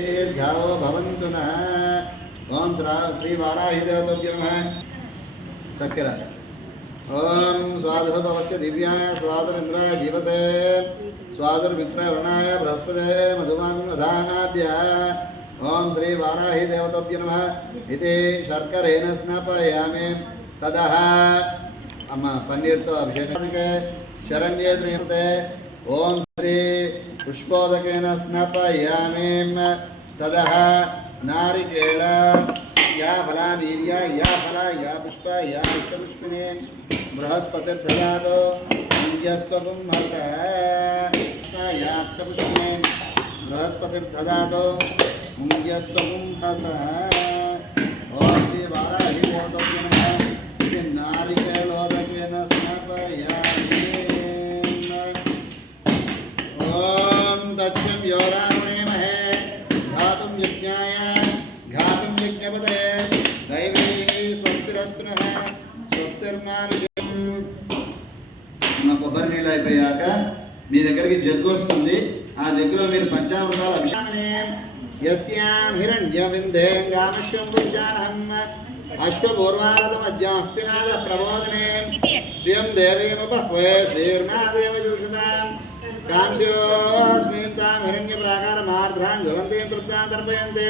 दीर्घावो भवन्तु नः। ॐ श्रा नमः। चक्कर ॐ स्वादुर्भवस्य दिव्याय स्वादुरिन्द्राय जीवसे स्वादुर्मित्रवर्णाय बृहस्पते मधुमाङ्गधानाभ्यः ॐ श्रीवाराहिदेवतोभ्यो नमः। इति शर्करेण स्नापयामि। ततः। अम्म पन्नीर्तो अभिषेकके शरण्ये त्रियते ॐ श्री पुष्पोदकेन स्नापयामि ततः नारिकेळ या फला नीर्या, या फला, या पुष्प, या पुष्पपुष्पिणे बृहस्पतिर्ददातु निजस्त्वपुंहस यास्य पुष्पिणे बृहस्पतिर्ददातु श्री घातुं यज्ञपते दैवी స్వస్తిరస్తు స్వస్తిర్మానుజం మన కొబ్బరి నీళ్ళు అయిపోయాక మీ దగ్గరికి జగ్గు వస్తుంది ఆ జగ్గులో మీరు పంచామృతాలు అభిషేకం యస్యాం హిరణ్య విందేంగామశ్వం పురుషాహం అశ్వపూర్వారథమధ్యాస్తినాద ప్రబోధనే శ్రియం దేవీముపహ్వే శ్రీర్నాదేవ జూషతాం కాంస్యోస్మిన్ తాం హిరణ్య ప్రాకారమార్ద్రాం జ్వలంతీం తృప్తాం తర్పయంతే